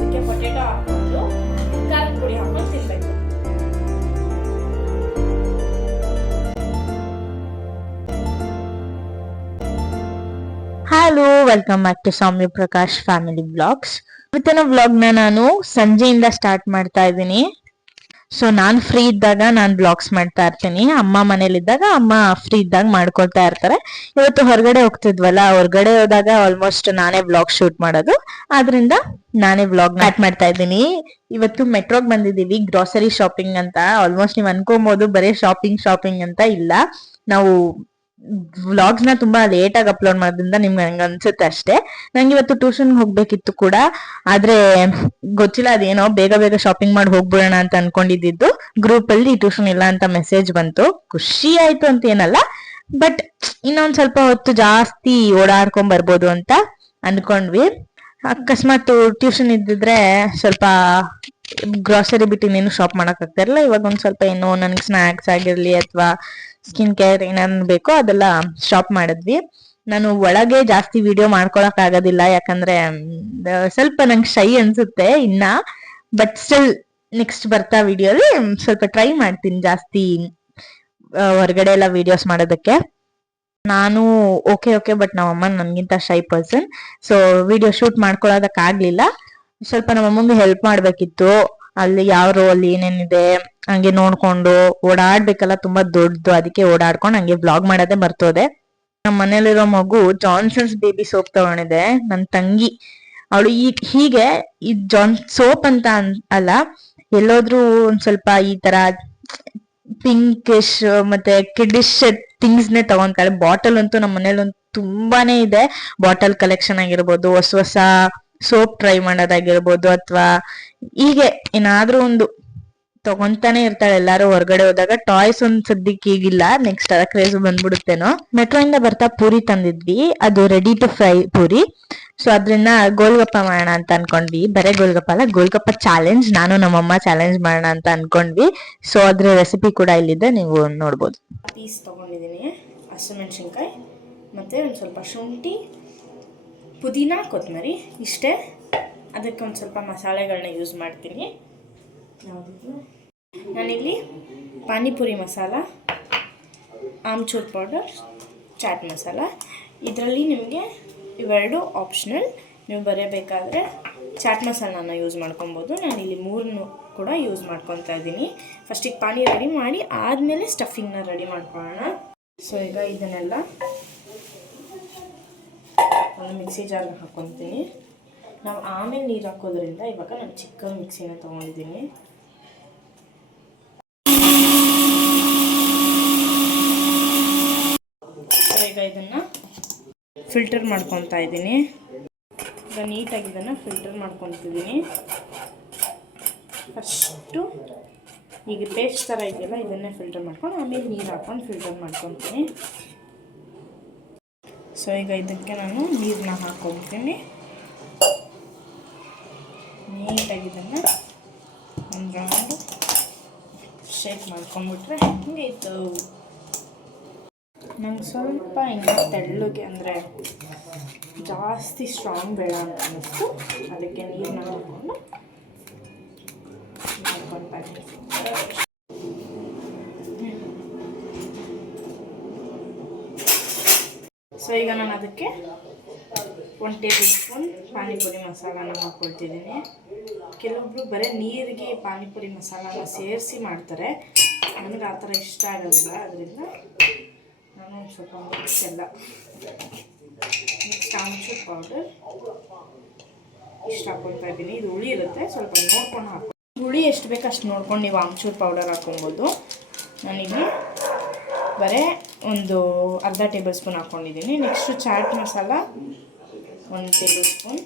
ಅದಕ್ಕೆ ಪೊಟೆಟೊ ಹಾಕೊಂಡು ಖಾರದ ಪುಡಿ ಹಾಕೊಂಡು ತಿನ್ಬೇಕು. Hello welcome back to Soumya Prakash family blogs ಇವತ್ತಿನ ವ್ಲಾಗ್ನ ನಾನು ಸಂಜೆಯಿಂದ ಸ್ಟಾರ್ಟ್ ಮಾಡ್ತಾ ಇದ್ದೀನಿ. ಸೊ ನಾನ್ ಫ್ರೀ ಇದ್ದಾಗ ನಾನು ಬ್ಲಾಗ್ಸ್ ಮಾಡ್ತಾ ಇರ್ತೀನಿ. ಅಮ್ಮ ಮನೇಲಿದ್ದಾಗ ಅಮ್ಮ ಫ್ರೀ ಇದ್ದಾಗ ಮಾಡ್ಕೊಳ್ತಾ ಇರ್ತಾರೆ. ಇವತ್ತು ಹೊರಗಡೆ ಹೋಗ್ತಿದ್ವಲ್ಲ, ಹೊರಗಡೆ ಹೋದಾಗ ಆಲ್ಮೋಸ್ಟ್ ನಾನೇ ಬ್ಲಾಗ್ ಶೂಟ್ ಮಾಡೋದು. ಆದ್ರಿಂದ ನಾನೇ ಬ್ಲಾಗ್ ಸ್ಟಾರ್ಟ್ ಮಾಡ್ತಾ ಇದ್ದೀನಿ. ಇವತ್ತು ಮೆಟ್ರೋಗ್ ಬಂದಿದ್ದೀವಿ ಗ್ರಾಸರಿ ಶಾಪಿಂಗ್ ಅಂತ. ಆಲ್ಮೋಸ್ಟ್ ನೀವು ಅನ್ಕೊಬಹುದು ಬರೀ ಶಾಪಿಂಗ್ ಶಾಪಿಂಗ್ ಅಂತ ಇಲ್ಲ. ನಾವು ವ್ಲಾಗ್ಸ್ನ ತುಂಬಾ ಲೇಟ್ ಆಗಿ ಅಪ್ಲೋಡ್ ಮಾಡೋದ್ರಿಂದ ನಿಮ್ಗೆ ನಂಗೆ ಅನ್ಸುತ್ತೆ ಅಷ್ಟೇ. ನಂಗೆ ಇವತ್ತು ಟ್ಯೂಷನ್ ಹೋಗ್ಬೇಕಿತ್ತು ಕೂಡ. ಆದ್ರೆ ಗೊತ್ತಿಲ್ಲ, ಅದೇನೋ ಬೇಗ ಬೇಗ ಶಾಪಿಂಗ್ ಮಾಡಿ ಹೋಗ್ಬಿಡೋಣ ಅಂತ ಅನ್ಕೊಂಡಿದ್ದು ಗ್ರೂಪ್ ಅಲ್ಲಿ ಟ್ಯೂಷನ್ ಇಲ್ಲ ಅಂತ ಮೆಸೇಜ್ ಬಂತು. ಖುಷಿ ಆಯ್ತು ಅಂತ ಏನಲ್ಲ. ಬಟ್ ಇನ್ನೊಂದ್ ಸ್ವಲ್ಪ ಹೊತ್ತು ಜಾಸ್ತಿ ಓಡಾಡ್ಕೊಂಡ್ ಬರ್ಬೋದು ಅಂತ ಅನ್ಕೊಂಡ್ವಿ. ಅಕಸ್ಮಾತ್ ಟ್ಯೂಷನ್ ಇದ್ದಿದ್ರೆ ಸ್ವಲ್ಪ ಗ್ರಾಸರಿ ಬಿಟ್ಟು ಇನ್ನೇನು ಶಾಪ್ ಮಾಡಕ್ ಆಗ್ತಾ ಇರಲ್ಲ ಇವಾಗ ಒಂದ್ ಸ್ವಲ್ಪ ಏನೋ ನನ್ಗೆ ಸ್ನಾಕ್ಸ್ ಆಗಿರ್ಲಿ ಅಥವಾ ಸ್ಕಿನ್ ಕೇರ್ ಏನೇನು ಬೇಕೋ ಅದೆಲ್ಲ ಶಾಪ್ ಮಾಡಿದ್ವಿ. ನಾನು ಒಳಗೆ ಜಾಸ್ತಿ ವಿಡಿಯೋ ಮಾಡ್ಕೊಳಕ್ ಆಗೋದಿಲ್ಲ ಯಾಕಂದ್ರೆ ಸ್ವಲ್ಪ ನಂಗೆ ಶೈ ಅನ್ಸುತ್ತೆ ಇನ್ನ ಬಟ್ ಸ್ಟಿಲ್ ನೆಕ್ಸ್ಟ್ ಬರ್ತಾ ವಿಡಿಯೋಲಿ ಸ್ವಲ್ಪ ಟ್ರೈ ಮಾಡ್ತೀನಿ ಜಾಸ್ತಿ ಹೊರಗಡೆ ಎಲ್ಲ ವಿಡಿಯೋಸ್ ಮಾಡೋದಕ್ಕೆ. ನಾನು ಓಕೆ ಓಕೆ ಬಟ್ ನಮ್ಮಮ್ಮ ನನ್ಗಿಂತ shy person so video shoot ಮಾಡ್ಕೊಳೋದಕ್ ಆಗ್ಲಿಲ್ಲ ಸ್ವಲ್ಪ ನಮ್ಮಮ್ಮಂಗೆ ಹೆಲ್ಪ್ ಮಾಡ್ಬೇಕಿತ್ತು. ಅಲ್ಲಿ ಯಾವ ರೋಲ್ ಏನೇನಿದೆ, ಹಂಗೆ ನೋಡ್ಕೊಂಡು ಓಡಾಡ್ಬೇಕಲ್ಲ, ತುಂಬಾ ದೊಡ್ಡದು. ಅದಕ್ಕೆ ಓಡಾಡ್ಕೊಂಡು ಹಂಗೆ ಬ್ಲಾಗ್ ಮಾಡೋದೇ ಬರ್ತೋದೆ. ನಮ್ಮ ಮನೇಲಿರೋ ಮಗು ಜಾನ್ಸನ್ಸ್ ಬೇಬಿ ಸೋಪ್ ತಗೊಂಡಿದೆ. ನನ್ನ ತಂಗಿ. ಅವಳು ಈ, ಹೀಗೆ ಈ ಜಾನ್ ಸೋಪ್ ಅಂತ ಅಲ್ಲ, ಎಲ್ಲೋದ್ರೂ ಒಂದ್ ಸ್ವಲ್ಪ ಈ ತರ ಪಿಂಕಿಶ್ ಮತ್ತೆ ಕಿಡಿಶ್ ಥಿಂಗ್ಸ್ ನೇ ತಗೊಂತಾಳೆ. ಬಾಟಲ್ ಅಂತೂ ನಮ್ಮ ಮನೇಲಿ ಒಂದು ತುಂಬಾನೇ ಇದೆ. ಬಾಟಲ್ ಕಲೆಕ್ಷನ್ ಆಗಿರ್ಬೋದು, ಹೊಸ ಹೊಸ ಸೋಪ್ ಟ್ರೈ ಮಾಡೋದಾಗಿರ್ಬೋದು ಅಥವಾ ಹೀಗೆ ಏನಾದ್ರೂ ಒಂದು ತಗೊಂತಾನೆ ಇರ್ತಾಳೆ, ಎಲ್ಲಾರು ಹೊರಗಡೆ ಹೋದಾಗ ಟಾಯ್ಸ್ ಒಂದ್ ಸದ್ಯಕ್ಕೆ ಈಗಿಲ್ಲ ನೆಕ್ಸ್ಟ್ ಅದ ಕ್ರೇಜ್ ಬಂದ್ಬಿಡುತ್ತೇನೋ. ಮೆಟ್ರೋ ಬರ್ತಾ ಪೂರಿ ತಂದಿದ್ವಿ, ಅದು ready to fry puri. So ಅದ್ರಿಂದ ಗೋಲ್ಗಪ್ಪ ಮಾಡೋಣ ಅಂತ ಅನ್ಕೊಂಡ್ವಿ. ಬರೇ ಗೋಲ್ಗಪ್ಪ ಅಲ್ಲ, ಗೋಲ್ಗಪ್ಪ ಚಾಲೆಂಜ್ ನಾನು ನಮ್ಮಮ್ಮ ಚಾಲೆಂಜ್ ಮಾಡೋಣ ಅಂತ ಅನ್ಕೊಂಡ್ವಿ. ಸೊ ಅದ್ರ ರೆಸಿಪಿ ಕೂಡ ಇಲ್ಲಿದೆ, ನೀವು ನೋಡ್ಬೋದು. ಪೀಸ್ ತಗೊಂಡಿದ್ದೀನಿ, ಹಸಿಮೆಣಸಿನ್ಕಾಯಿ, ಮತ್ತೆ ಒಂದು ಸ್ವಲ್ಪ ಶುಂಠಿ ಪುದೀನ, ಕೊತ್ತಂಬರಿ, ಇಷ್ಟೇ. ಅದಕ್ಕೆ ಒಂದು ಸ್ವಲ್ಪ ಮಸಾಲೆಗಳನ್ನ ಯೂಸ್ ಮಾಡ್ತೀನಿ. ನಾನಿಲ್ಲಿ ಪಾನಿಪುರಿ ಮಸಾಲ, ಆಮ್ಚೂರ್ ಪೌಡರ್ ಚಾಟ್ ಮಸಾಲ. ಇದರಲ್ಲಿ ನಿಮಗೆ ಇವೆರಡು ಆಪ್ಷನಲ್ ನೀವು ಬರೆಯಬೇಕಾದ್ರೆ ಚಾಟ್ ಮಸಾಲಾನ ಯೂಸ್ ಮಾಡ್ಕೊಬೋದು. ನಾನಿಲ್ಲಿ ಮೂರನ್ನು ಕೂಡ ಯೂಸ್ ಮಾಡ್ಕೊತಾ ಇದ್ದೀನಿ. ಫಸ್ಟಿಗೆ ಪಾನಿ ರೆಡಿ ಮಾಡಿ ಆದಮೇಲೆ ಸ್ಟಫಿಂಗ್ನ ರೆಡಿ ಮಾಡ್ಕೊಳ್ಳೋಣ. ಸೊ ಈಗ ಇದನ್ನೆಲ್ಲ ಮಿಕ್ಸಿ ಜಾರ್ಗೆ ಹಾಕ್ಕೊತೀನಿ. ನಾವು ಆಮೇಲೆ ನೀರು ಹಾಕೋದ್ರಿಂದ ಇವಾಗ ನಾನು ಚಿಕ್ಕ ಮಿಕ್ಸಿನ ತೊಗೊಂಡಿದ್ದೀನಿ. ಈಗ ಇದನ್ನು ಫಿಲ್ಟರ್ ಮಾಡ್ಕೊತಾ ಇದ್ದೀನಿ. ಈಗ ನೀಟಾಗಿ ಇದನ್ನು ಫಿಲ್ಟರ್ ಮಾಡ್ಕೊತಿದ್ದೀನಿ. ಫಸ್ಟು ಈಗ ಪೇಸ್ಟ್ ಥರ ಇದೆಯಲ್ಲ, ಇದನ್ನೇ ಫಿಲ್ಟರ್ ಮಾಡ್ಕೊಂಡು ಆಮೇಲೆ ನೀರು ಹಾಕ್ಕೊಂಡು ಫಿಲ್ಟರ್ ಮಾಡ್ಕೊತೀನಿ. ಸೊ, ಈಗ ಇದಕ್ಕೆ ನಾನು ನೀರನ್ನ ಹಾಕ್ಕೊಳ್ತೀನಿ ನೀಟಾಗಿ ಇದನ್ನು ಒಂದು ರೌಂಡು ಶೇಕ್ ಮಾಡ್ಕೊಂಬಿಟ್ರೆ ಇತ್ತು ನಂಗೆ ಸ್ವಲ್ಪ ಹಿಂಗೆ ತೆಳ್ಳಗೆ ಅಂದರೆ ಜಾಸ್ತಿ ಸ್ಟ್ರಾಂಗ್ ಬೇಡ ಅಂತ ಅನ್ನಿಸ್ತು. ಅದಕ್ಕೆ ನೀರನ್ನ ಹಾಕ್ಕೊಂಡು ಮಾಡ್ಕೊಂಡು ಇದ್ದೀನಿ. ಸೊ, ಈಗ ನಾನು ಅದಕ್ಕೆ ಒನ್ ಟೇಬಲ್ ಸ್ಪೂನ್ ಪಾನಿಪುರಿ ಮಸಾಲಾನ ಹಾಕ್ಕೊಳ್ತಿದ್ದೀನಿ ಕೆಲವೊಬ್ಬರು ಬರೀ ನೀರಿಗೆ ಪಾನಿಪುರಿ ಮಸಾಲಾನ ಸೇರಿಸಿ ಮಾಡ್ತಾರೆ. ನನಗೆ ಆ ಥರ ಇಷ್ಟ ಆಗೋದಿಲ್ಲ. ಅದರಿಂದ ನಾನು ಒಂದು ಸ್ವಲ್ಪ ಮಿಕ್ಸ್ ಎಲ್ಲ ನೆಕ್ಸ್ಟ್ ಆಮ್ಚೂರ್ ಪೌಡರ್ ಇಷ್ಟು ಹಾಕ್ಕೊಳ್ತಾ ಇದ್ದೀನಿ. ಇದು ಹುಳಿ ಇರುತ್ತೆ. ಸ್ವಲ್ಪ ನೋಡ್ಕೊಂಡು ಹಾಕಿ. ಹುಳಿ ಎಷ್ಟು ಬೇಕು ಅಷ್ಟು ನೋಡ್ಕೊಂಡು ನೀವು ಆಮ್ಚೂರ್ ಪೌಡರ್ ಹಾಕ್ಕೊಬೋದು ನಾನಿಲ್ಲಿ ಬರೀ ಒಂದು ಅರ್ಧ ಟೇಬಲ್ ಸ್ಪೂನ್ ಹಾಕ್ಕೊಂಡಿದ್ದೀನಿ. ನೆಕ್ಸ್ಟು ಚಾಟ್ ಮಸಾಲ ಒಂದು ಟೇಬಲ್ ಸ್ಪೂನ್.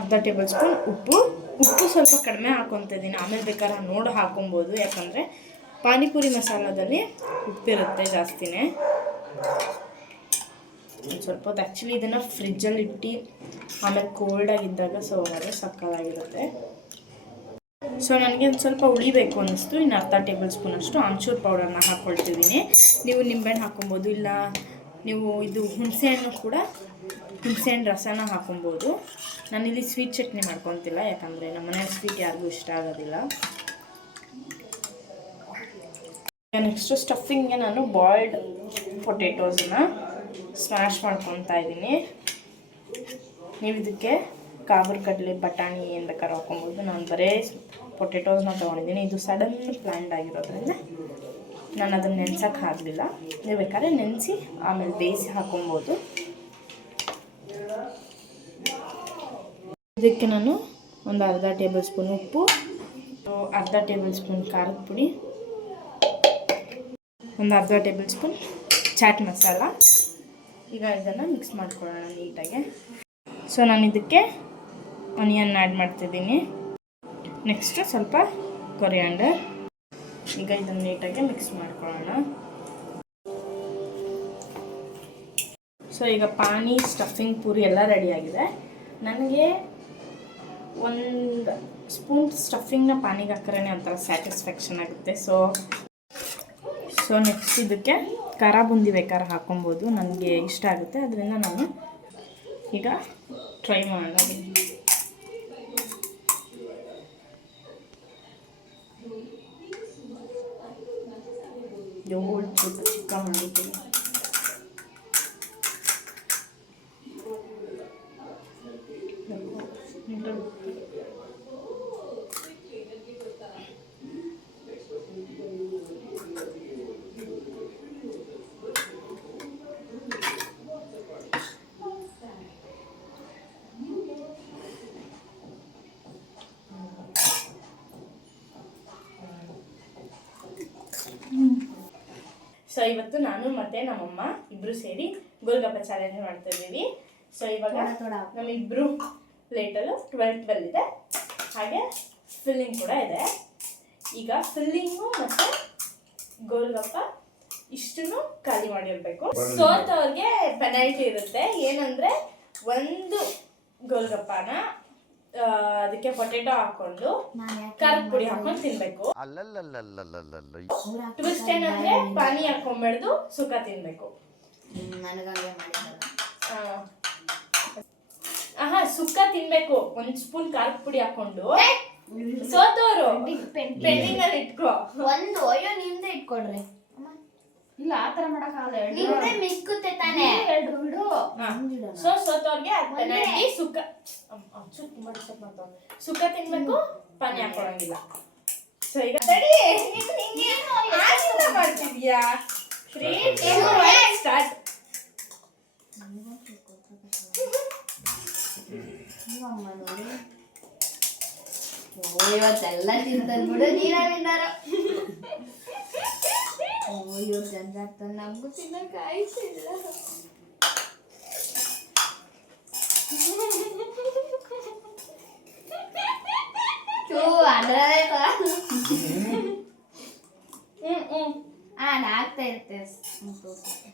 ಅರ್ಧ ಟೇಬಲ್ ಸ್ಪೂನ್ ಉಪ್ಪು. ಉಪ್ಪು ಸ್ವಲ್ಪ ಕಡಿಮೆ ಹಾಕ್ಕೊತಿದ್ದೀನಿ ಆಮೇಲೆ ಬೇಕಾದ್ರೆ ನೋಡಿ ಹಾಕೊಬೋದು ಯಾಕಂದರೆ ಪಾನಿಪುರಿ ಮಸಾಲದಲ್ಲಿ ಉಪ್ಪಿರುತ್ತೆ ಜಾಸ್ತಿನೇ. ಒಂದು ಸ್ವಲ್ಪ ಹೊತ್ತು ಆ್ಯಕ್ಚುಲಿ ಇದನ್ನು ಫ್ರಿಜ್ಜಲ್ಲಿ ಇಟ್ಟು ಆಮೇಲೆ ಕೋಲ್ಡಾಗಿದ್ದಾಗ ಅದೇ ಸಕ್ಕತ್ತಾಗಿರುತ್ತೆ. ಸೊ ನನಗೆ ಒಂದು ಸ್ವಲ್ಪ ಉಳಿಬೇಕು ಅನ್ನಿಸ್ತು. ಇನ್ನು ಅರ್ಧ ಟೇಬಲ್ ಸ್ಪೂನಷ್ಟು ಆಮ್ಚೂರ್ ಪೌಡರ್ನ ಹಾಕ್ಕೊಳ್ತಿದ್ದೀನಿ ನೀವು ನಿಂಬೆಹಣ್ಣು ಹಾಕೊಬೋದು ಇಲ್ಲ ನೀವು ಇದು ಹುಣಸೆಹಣ್ಣು ಕೂಡ ಹುಣಸೆಹಣ್ಣು ರಸನ ಹಾಕೊಬೋದು ನಾನಿಲ್ಲಿ ಸ್ವೀಟ್ ಚಟ್ನಿ ಮಾಡ್ಕೊತಿಲ್ಲ, ಯಾಕಂದರೆ ನಮ್ಮ ಮನೆಯಲ್ಲಿ ಸ್ವೀಟ್ ಯಾರಿಗೂ ಇಷ್ಟ ಆಗೋದಿಲ್ಲ. ನೆಕ್ಸ್ಟು ಸ್ಟಫಿಂಗ್ಗೆ ನಾನು ಬಾಯ್ಲ್ಡ್ ಪೊಟೇಟೋಸನ್ನ ಸ್ಮ್ಯಾಶ್ ಮಾಡ್ಕೊತಾ ಇದ್ದೀನಿ ನೀವು ಇದಕ್ಕೆ ಕಾಬರ್ ಕಡಲೆ ಬಟಾಣಿ ಏನು ಬೇಕಾದ್ರೂ ಹಾಕೊಬೋದು ನಾನು ಬರೇ ಪೊಟೆಟೋಸ್ನ ತೊಗೊಂಡಿದ್ದೀನಿ. ಇದು ಸಡನ್ ಪ್ಲ್ಯಾಂಡ್ ಆಗಿರೋದ್ರಿಂದ ನಾನು ಅದನ್ನು ನೆನ್ಸೋಕ್ಕೆ ಆಗಲಿಲ್ಲ. ನೀವು ಬೇಕಾದ್ರೆ ನೆನೆಸಿ ಆಮೇಲೆ ಬೇಯಿಸಿ ಹಾಕೊಬೋದು. ಇದಕ್ಕೆ ನಾನು ಒಂದು ಅರ್ಧ ಟೇಬಲ್ ಸ್ಪೂನ್ ಉಪ್ಪು, ಅರ್ಧ ಟೇಬಲ್ ಸ್ಪೂನ್ ಖಾರದ ಪುಡಿ, ಒಂದು ಅರ್ಧ ಟೇಬಲ್ ಸ್ಪೂನ್ ಚಾಟ್ ಮಸಾಲ ಈಗ ಇದನ್ನು ಮಿಕ್ಸ್ ಮಾಡ್ಕೊಳ್ಳೋಣ ನೀಟಾಗಿ. ಸೊ ನಾನು ಇದಕ್ಕೆ ಆನಿಯನ್ ಆ್ಯಡ್ ಮಾಡ್ತಿದ್ದೀನಿ. ನೆಕ್ಸ್ಟು ಸ್ವಲ್ಪ ಕೊರಿಯಾಂಡರ್ ಈಗ ಇದನ್ನು ನೀಟಾಗಿ ಮಿಕ್ಸ್ ಮಾಡ್ಕೊಳ್ಳೋಣ. ಸೊ ಈಗ ಪಾನಿ ಸ್ಟಫಿಂಗ್ ಪೂರಿ ಎಲ್ಲ ರೆಡಿಯಾಗಿದೆ ನನಗೆ ಒಂದು ಸ್ಪೂನ್ ಸ್ಟಫಿಂಗ್ನ ಪಾನಿಗೆ ಹಾಕ್ರೇ ಒಂಥರ ಸ್ಯಾಟಿಸ್ಫ್ಯಾಕ್ಷನ್ ಆಗುತ್ತೆ. ಸೊ ಸೊ ನೆಕ್ಸ್ಟ್ ಇದಕ್ಕೆ ಖಾರ ಬುಂದಿ ಬೇಕಾದ್ರೆ ಹಾಕೊಬೋದು ನನಗೆ ಇಷ್ಟ ಆಗುತ್ತೆ. ಅದರಿಂದ ನಾನು ಈಗ ಟ್ರೈ ಮಾಡೋಣ ಏಳು ಸ್ವಲ್ಪ ಚಿಕ್ಕ ಮಾಡಿದ್ದೀನಿ ಸೊ ಇವತ್ತು ನಾನು ಮತ್ತೆ ನಮ್ಮಮ್ಮ ಇಬ್ರು ಸೇರಿ ಗೋಲ್ಗಪ್ಪ ಚಾಲೆಂಜ್ ಮಾಡ್ತಾ ಇದ್ದೀವಿ. ಸೊ ಇವಾಗ ನಮ್ಮಿಬ್ರು ಪ್ಲೇಟಲ್ಲೂ ಟ್ವೆಲ್ ಟ್ವೆಲ್ ಇದೆ ಹಾಗೆ ಫಿಲ್ಲಿಂಗ್ ಕೂಡ ಇದೆ. ಈಗ ಫಿಲ್ಲಿಂಗು ಮತ್ತು ಗೋಲ್ಗಪ್ಪ ಇಷ್ಟನ್ನು ಖಾಲಿ ಮಾಡಿರ್ಬೇಕು ಸೋತವ್ರಿಗೆ ಪೆನಾಲ್ಟಿ ಇರುತ್ತೆ. ಏನಂದ್ರೆ ಒಂದು ಗೋಲ್ಗಪ್ಪನ ಅದಕ್ಕೆ ಪೊಟೆಟೊ ಹಾಕೊಂಡು ಖಾರದ ಪುಡಿ ಹಾಕೊಂಡು ತಿನ್ಬೇಕು. ಟ್ವಿಸ್ಟ್ ಏನಂದ್ರೆ ಪಾನಿ ಹಾಕೊಂಡ್ಬಾರ್ದು ಸುಖ ತಿನ್ಬೇಕು. ಆಹಾ ಸುಕ್ಕ ತಿನ್ಬೇಕು. ಒಂದ್ ಸ್ಪೂನ್ ಖಾರದ ಪುಡಿ ಹಾಕೊಂಡು ಸೋತೋರು. ಪೆಂಡಿಂಗ್ ಅಲ್ಲಿ ಇಟ್ಕೋ. ಒಂದು ಅಯ್ಯೋ ನಿಮ್ದೆ ಇಟ್ಕೊಡ್ರಿ ಇಲ್ಲ ಆ ಮಾಡಕ್ಕಾಗಲ್ಲ. ಎರಡು ನಿಮ್ದೆ ಮಿಕ್ಕುತ್ತೆ ತಾನೇ. ಎರಡು ಬಿಡು. ಸೊ ಸೋತೋರ್ಗೆ ಅದ್ ಪೆನಾಲ್ಟಿ ಸುಕ್ಕ ಅಮ್, ಅಮ್, ಸುಕ್ ಮಾಡ್ಸಕ್ ಮಾಡ್ತಾವ್. ಸುಕ್ಕ ತಿನ್ಬೇಕು ಪಾನಿ ಹಾಕೊಳಂಗಿಲ್ಲ. ಸೊ ಈಗ ಹಿಂಗೇನು ಆಗಿಂದ ಮಾಡ್ತಿದ್ಯಾ? ತ್ರೀ ಟೂ ಸ್ಟಾರ್ಟ್ ಓ ಇವತ್ತೆಲ್ಲ ತಿಂತದ್ ಬಿಡು ನೀನ ವಿನ್ನರ. ಓ ಇವ್ರ ಜಂಜಾಟ ನಮಗೂ ತಿನ್ನಕ್ ಆಯ್ತಿಲ್ಲ ಚೂ ಅದ್ರಲ್ಲೇ ಹ್ಮ್ ಹ್ಮ್ ಆ ನಾಗ್ತಾ ಇರುತ್ತೆ ಹ್ಮ್, ತೋರ್ಸುತ್ತೆ.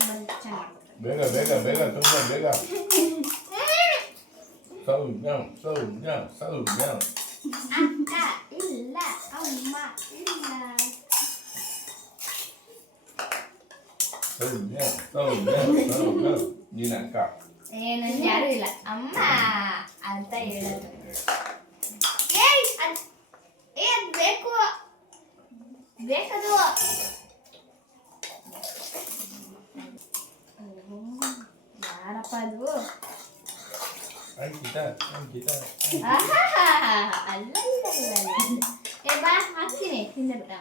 ಬಂದ್ ಚೆನ್ನಾಗ್ ಬೇಗ ಬೇಗ ಬೇಗ ತುಂಬ ಬೇಗ ಸೌಮ್ಯ ಸೌಮ್ಯ ಸೌಮ್ಯ ಅಕ್ಕ ಇಲ್ಲ ಅಮ್ಮ ಇಲ್ಲ ಸೌಮ್ಯ ಸೌಮ್ಯ ಸೌಮ್ಯ ನೀನ ಅಕ್ಕ ಏನು ಯಾರು ಇಲ್ಲ ಅಮ್ಮ ಅಂತ ಹೇಳೋದು ಏಯ್ ಅದ್ ಏ ಅದ್ ಬೇಕು ಬೇಕದು ಅಂಕಿತ ಅಂಕಿತ ಆಹಾಹಾಹಾ, ಅಲ್ಲ ಇಲ್ಲ ಇಲ್ಲ ಇಲ್ಲ. ಏ ಬಾ ಹಾಕ್ತೀನಿ ತಿಂದೆ ಬಿಡ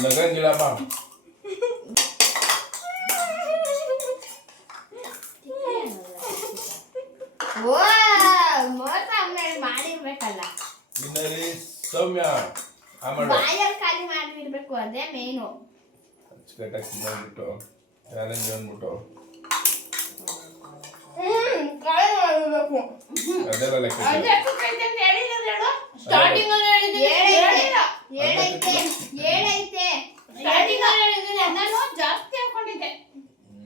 ನಗಂಗಿಲ್ಲಪ್ಪ ಓ ಮೋಸ ಆಮೇಲೆ ಮಾಡಿರ್ಬೇಕಲ್ಲ ಇನ್ನಲ್ಲಿ ಸೌಮ್ಯ ಆ ಮಾಡು ಬಾಯಲ್ಲಿ ಖಾಲಿ ಮಾಡಿರ್ಬೇಕು ಅದೇ ಮೇನು ಅಚ್ಚುಕಟ್ಟಾಗಿ ತಿನ್ನೋದ್ಬಿಟ್ಟು ಚಾಲೆಂಜ್ ಅಂದ್ಬಿಟ್ಟು ಹ್ಮ್ ಕಾಳೆ ಮಾಡಬೇಕು ಅದೆಲ್ಲ ಲೆಕ್ಕ ಸ್ಟಾರ್ಟಿಂಗ್ ಅಲ್ಲಿ ಸ್ಟಾರ್ಟಿಂಗ್ ನಾನು ಜಾಸ್ತಿ ಹಾಕೊಂಡಿದ್ದೆ.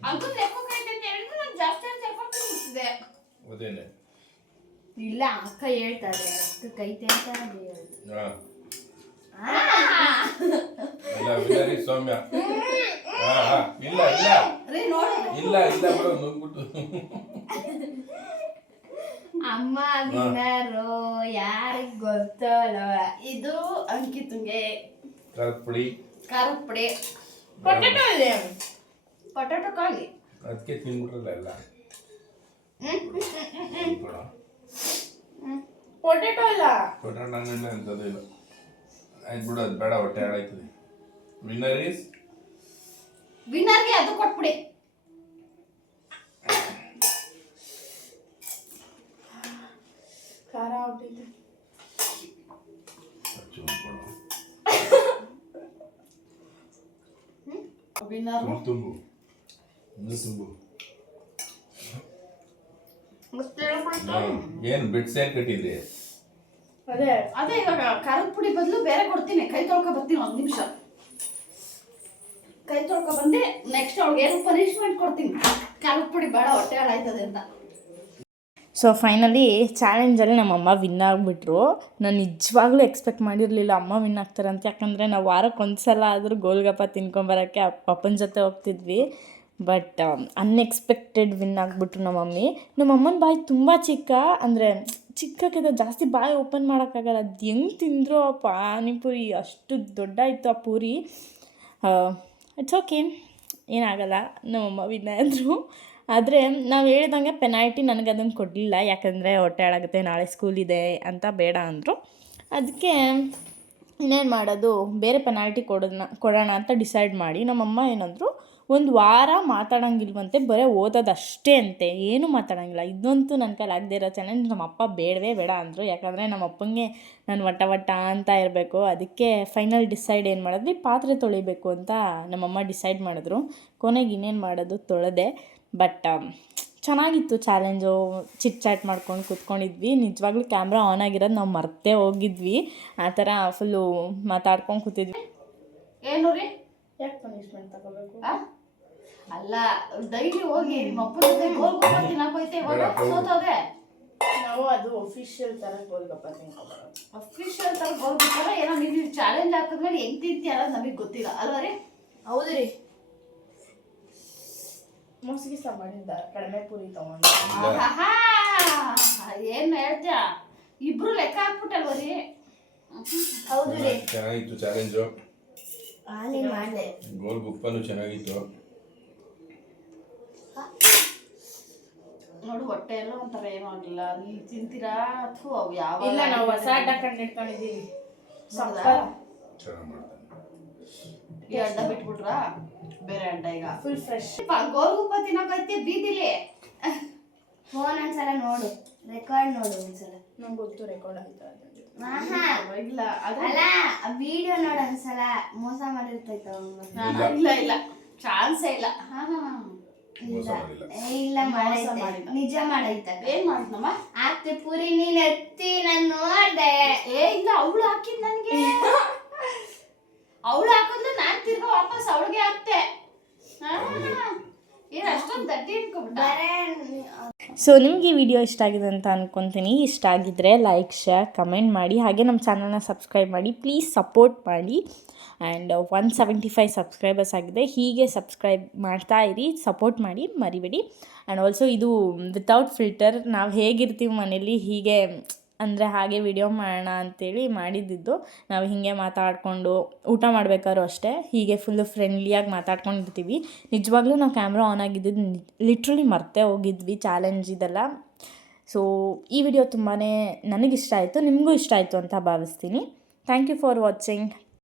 ಅದು ಲೆಕ್ಕಕ್ಕೆ ಅಂತ ಹೇಳಿದ್ರೆ ನಾನು ಜಾಸ್ತಿ ಅಂತ ಹಾಕೊಂಡು ಬಿಟ್ಟಿದ್ದೆ ಅದೇನೆ. ಇಲ್ಲ ಅಕ್ಕ ಹೇಳ್ತಾರೆ ಅಕ್ಕ ಕೈತೆ ಅಂತ ಹೇಳೋದು. ಇಲ್ಲ ವಿನ್ನರ್ ಸೌಮ್ಯ. ಇಲ್ಲ ಇಲ್ಲ. ಇಲ್ಲ ಇಲ್ಲ ಬಿಡು ನುಗ್ಬಿಟ್ಟು ಅಮ್ಮ ವಿನ್ನರು ಯಾರಿಗ್ ಗೊತ್ತಲ್ಲ ಇದು ಅಂಕಿತುಂಗೆ. ಖಾರದ ಪುಡಿ ಖಾರದ ಪುಡಿ ಪೊಟೆಟೊ ಇದೆ. ಪೊಟ್ಯಾಟೊ ಕಾಲಿ ಅದಕ್ಕೆ ತಿನ್ಬಿಟ್ರಲ್ಲ ಎಲ್ಲ. ಕೊಡು. ಇಲ್ಲ. ಕೊಟ್ರೆ ನಂಗಣ್ಣ ಅಂತದ್ದು ಇಲ್ಲ. ಆಯ್ತು ಬಿಡು ಅದು ಬೇಡ ಹೊಟ್ಟೆ ಹಾಳಾಯ್ತದೆ. ವಿನ್ನರ್ ಈಸ್ ವಿನ್ನರ್ಗೆ ಅದು ಕೊಟ್ಬಿಡಿ. ಖಾರ ಆಗ್ಬಿಟ್ಟೈತೆ ಕೊಡು ವಿನ್ನರ್ ತುಂಬ ಇನ್ನೂ ತುಂಬು. ಏನ್ ಬಿಡ್ಸ್ ಕಟ್ಟಿದ್ರಿ ಅದೇ ಅದೇ ಇವಾಗ ಖಾರದ ಪುಡಿ ಬದಲು ಬೇರೆ ಕೊಡ್ತೀನಿ. ಕೈ ತೊಳ್ಕೊ ಬರ್ತೀನಿ ಒಂದು ನಿಮಿಷ. ಕೈ ತೊಳ್ಕೊ ಬಂದೆ. ನೆಕ್ಸ್ಟ್ ಅವ್ಳಿಗೆ ಏನು ಪನಿಷ್ಮೆಂಟ್ ಕೊಡ್ತೀನಿ. ಖಾರದ ಪುಡಿ ಬೇಡ, ಹೊಟ್ಟೆ ಹಾಳಾಯ್ತದೆ ಅಂತ. ಸೊ ಫೈನಲಿ ಚಾಲೆಂಜಲ್ಲಿ ನಮ್ಮಮ್ಮ ವಿನ್ ಆಗಿಬಿಟ್ರು. ನಾನು ನಿಜವಾಗ್ಲೂ ಎಕ್ಸ್ಪೆಕ್ಟ್ ಮಾಡಿರಲಿಲ್ಲ ಅಮ್ಮ ವಿನ್ ಆಗ್ತಾರೆ ಅಂತ. ಯಾಕಂದರೆ ನಾವು ವಾರಕ್ಕೆ ಒಂದು ಸಲ ಆದರೂ ಗೋಲ್ಗಪ್ಪ ತಿನ್ಕೊಂಬರೋಕ್ಕೆ ಅಪ್ಪನ ಜೊತೆ ಹೋಗ್ತಿದ್ವಿ. ಬಟ್ ಅನ್ಎಕ್ಸ್ಪೆಕ್ಟೆಡ್ ವಿನ್ ಆಗಿಬಿಟ್ರು ನಮ್ಮ ಮಮ್ಮಿ. ನಮ್ಮ ಅಮ್ಮನ ಬಾಯಿ ತುಂಬ ಚಿಕ್ಕ, ಅಂದರೆ ಚಿಕ್ಕಕ್ಕಿದೆ ಜಾಸ್ತಿ ಬಾಯಿ ಓಪನ್ ಮಾಡೋಕ್ಕಾಗಲ್ಲ. ಅದು ಹೆಂಗೆ ತಿಂದರೂ ಆ ಪಾನಿಪುರಿ, ಅಷ್ಟು ದೊಡ್ಡ ಇತ್ತು ಆ ಪೂರಿ. ಇಟ್ಸ್ ಓಕೆ ಏನಾಗಲ್ಲ ನಮ್ಮಮ್ಮ ವಿನಾದ್ರು ಆದರೆ ನಾವು ಹೇಳಿದಂಗೆ ಪೆನಾಲ್ಟಿ ನನಗೆ ಅದನ್ನು ಕೊಡಲಿಲ್ಲ. ಯಾಕಂದರೆ ಹೊಟ್ಟೆ ಹಾಳಾಗುತ್ತೆ, ನಾಳೆ ಸ್ಕೂಲ್ ಇದೆ ಅಂತ ಬೇಡ ಅಂದರು. ಅದಕ್ಕೆ ಇನ್ನೇನು ಮಾಡೋದು, ಬೇರೆ ಪೆನಾಲ್ಟಿ ಕೊಡೋದನ್ನ ಕೊಡೋಣ ಅಂತ ಡಿಸೈಡ್ ಮಾಡಿ. ನಮ್ಮಮ್ಮ ಏನಂದರು ಒಂದು ವಾರ ಮಾತಾಡೋಂಗಿಲ್ವಂತೆ, ಬರೀ ಓದೋದಷ್ಟೇ ಅಂತೆ. ಏನೂ ಮಾತಾಡೋಂಗಿಲ್ಲ. ಇದಂತೂ ನನ್ನ ಕೈಲಿ ಆಗದೆ ಇರೋ ಚಾಲೆಂಜ್ ನಮ್ಮ ಅಪ್ಪ ಬೇಡವೇ ಬೇಡ ಅಂದರು. ಯಾಕಂದರೆ ನಮ್ಮ ಅಪ್ಪಂಗೆ ನಾನು ವಟ ವಟ ಅಂತ ಇರಬೇಕು. ಅದಕ್ಕೆ ಫೈನಲ್ ಡಿಸೈಡ್ ಏನು ಮಾಡಿದ್ವಿ? ಪಾತ್ರೆ ತೊಳಿಬೇಕು ಅಂತ ನಮ್ಮಮ್ಮ ಡಿಸೈಡ್ ಮಾಡಿದ್ರು. ಕೊನೆಗೆ ಇನ್ನೇನು ಮಾಡೋದು? ತೊಳೆದೆ. ಬಟ್ ಚೆನ್ನಾಗಿತ್ತು ಚಾಲೆಂಜು ಚಿಟ್ ಚಾಟ್ ಮಾಡ್ಕೊಂಡು ಕೂತ್ಕೊಂಡಿದ್ವಿ. ನಿಜವಾಗ್ಲೂ ಕ್ಯಾಮ್ರಾ ಆನ್ ಆಗಿರೋದು ನಾವು ಮರ್ತೇ ಹೋಗಿದ್ವಿ. ಆ ಥರ ಫುಲ್ಲು ಮಾತಾಡ್ಕೊಂಡು ಕೂತಿದ್ವಿ. ಏನು ರೀ ಯಾಕೆ ಪನಿಷ್ಮೆಂಟ್ ತಗೋಬೇಕು? ಅಲ್ಲ ಡೈಲಿ ಹೋಗಿ ನಿಮ್ಮ ಅಪ್ಪನ ಜೊತೆ ಗೋಲ್ಗಪ್ಪ ತಿನ್ನಕ್ಕೆ ಹೋಯ್ತೆ? ಇವಾಗ ಸೋತೋದೆ ನಾವು ಅದು ಒಫಿಷಿಯಲ್ ಥರ ಗೋಲ್ಗಪ್ಪ ತಿನ್ಕೊಬರೋದು ಅಫಿಷಿಯಲ್ ತರ ಗೋಲ್ಗಪ್ಪ ಏನೋ ನೀವು ಚಾಲೆಂಜ್ ಹಾಕಿದ್ಮೇಲೆ ಹೆಂಗ್ ತಿಂತಿ ಅನ್ನೋದು ನಮಗೆ ಗೊತ್ತಿಲ್ಲ. ಅಲ್ವಾ ರೀ? ಹೌದು ರೀ. ಮುಸ್ಗಿ ಸಾಮಾನಿಂದ ಕಡಿಮೆ ಪೂರಿ ತಗೊಂಡು. ಏನ್ ಹೇಳ್ತೀಯ? ಇಬ್ರು ಲೆಕ್ಕ ಹಾಕ್ಬಿಟ್ಟಲ್ವ ರೀ? ಹೌದು ರೀ. ಚೆನ್ನಾಗಿತ್ತು ಚಾಲೆಂಜು ಮಾಡಿದೆ. ಗೋಲ್ ಗುಪ್ಪನು ಚೆನ್ನಾಗಿತ್ತು. ನೋಡು ಹೊಟ್ಟೆ ಎಲ್ಲ ಒಂಥರ ಏನೂ ಆಗಿಲ್ಲ. ನೀವು ತಿಂತೀರಾ? ಅಥವಾ ಅವು ಯಾವ ಇಲ್ಲ ನಾವು ಹೊಸ ಅಡ್ಡ ಕಂಡು ಇಟ್ಕೊಂಡಿದ್ದೀವಿ. ಚೆನ್ನಾಗಿ ಮಾಡ್ತಾನೆ. ಈ ಅಡ್ಡ ಬಿಟ್ಬಿಟ್ರಾ? ಬೇರೆ ಅಡ್ಡ ಈಗ. ಫುಲ್ ಫ್ರೆಶ್ ಗೋಲ್ಗುಪ್ಪ ತಿನ್ನೋಕೈತೆ ಬೀದಿಲಿ. ಫೋನ್ ಒಂದ್ಸಲ ನೋಡು. ರೆಕಾರ್ಡ್ ನೋಡು ಒಂದ್ಸಲ. ನಂಗೆ ಗೊತ್ತು ರೆಕಾರ್ಡ್ ಆಯ್ತಾ ಆಹಾ. ಇಲ್ಲ ಅದು ಅಲ್ಲ ವಿಡಿಯೋ ನೋಡು ಒಂದ್ಸಲ. ಮೋಸ ಮಾಡಿರ್ತೈತ ನಾನು- ಇಲ್ಲ ಇಲ್ಲ. ಚಾನ್ಸೇ ಇಲ್ಲ. ಹಾ ಹಾ ಮೋಸ ಮಾಡಿಲ್ಲ. ಇಲ್ಲ ಮಾಡೈತೆ. ಮಾಡಿಲ್ಲ. ನಿಜ ಮಾಡೈತ. ಏನ್ ಮಾಡಿದ್ನಮ್ಮ ಆಗ್ತೆ ಪುರಿ ನೀನ್ ಎತ್ತಿ ನಾನು ನೋಡ್ದೆ. ಏ ಇಲ್ಲ ಅವಳು ಹಾಕಿದ್ ನನ್ಗೆ. ಅವಳು ಹಾಕಿದ್ಲು ನಾನ್ ತಿರ್ಗ ವಾಪಸ್ ಅವಳಿಗೆ ಹಾಕ್ತೆ. ಹಾ. ಸೊ ನಿಮಗೆ ಈ ವಿಡಿಯೋ ಇಷ್ಟ ಆಗಿದೆ ಅಂತ ಅನ್ಕೊತೀನಿ. ಇಷ್ಟ ಆಗಿದ್ದರೆ ಲೈಕ್ ಶೇರ್ ಕಮೆಂಟ್ ಮಾಡಿ. ಹಾಗೆ ನಮ್ಮ ಚಾನಲ್ನ ಸಬ್ಸ್ಕ್ರೈಬ್ ಮಾಡಿ. ಪ್ಲೀಸ್ ಸಪೋರ್ಟ್ ಮಾಡಿ. And one seventy five subscribers ಆಗಿದೆ. ಹೀಗೆ ಸಬ್ಸ್ಕ್ರೈಬ್ ಮಾಡ್ತಾ ಇರಿ ಸಪೋರ್ಟ್ ಮಾಡಿ, ಮರಿಬೇಡಿ. ಆ್ಯಂಡ್ ಆಲ್ಸೋ ಇದು ವಿತೌಟ್ ಫಿಲ್ಟರ್ ನಾವು ಹೇಗಿರ್ತೀವಿ ಮನೇಲಿ ಹೀಗೆ ಅಂದರೆ ಹಾಗೆ ವಿಡಿಯೋ ಮಾಡೋಣ ಅಂತೇಳಿ ಮಾಡಿದ್ದಿದ್ದು ನಾವು ಹೀಗೆ ಮಾತಾಡಿಕೊಂಡು ಊಟ ಮಾಡಬೇಕಾದ್ರು ಅಷ್ಟೇ, ಹೀಗೆ ಫುಲ್ಲು ಫ್ರೆಂಡ್ಲಿಯಾಗಿ ಮಾತಾಡ್ಕೊಂಡಿರ್ತೀವಿ. ನಿಜವಾಗ್ಲೂ ನಾವು ಕ್ಯಾಮ್ರಾ ಆನ್ ಆಗಿದ್ದಿದ್ದು ಲಿಟ್ರಲಿ ಮರ್ತೇ ಹೋಗಿದ್ವಿ ಚಾಲೆಂಜ್ ಇದೆಲ್ಲ. ಸೊ ಈ ವಿಡಿಯೋ ತುಂಬಾ ನನಗಿಷ್ಟ ಆಯಿತು, ನಿಮಗೂ ಇಷ್ಟ ಆಯಿತು ಅಂತ ಭಾವಿಸ್ತೀನಿ. Thank you for watching